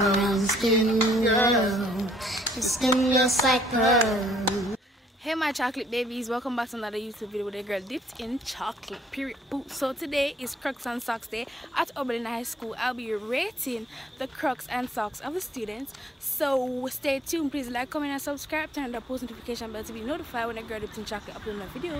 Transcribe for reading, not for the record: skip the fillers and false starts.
Skin girl, your skin just like pearl. Hey my chocolate babies, welcome back to another YouTube video with a girl dipped in chocolate, period. So today is Crocs and Socks day at Oberlin High School. I'll be rating the Crocs and Socks of the students, so stay tuned. Please like, comment and subscribe, turn on the post notification bell to be notified when a girl dipped in chocolate upload a video.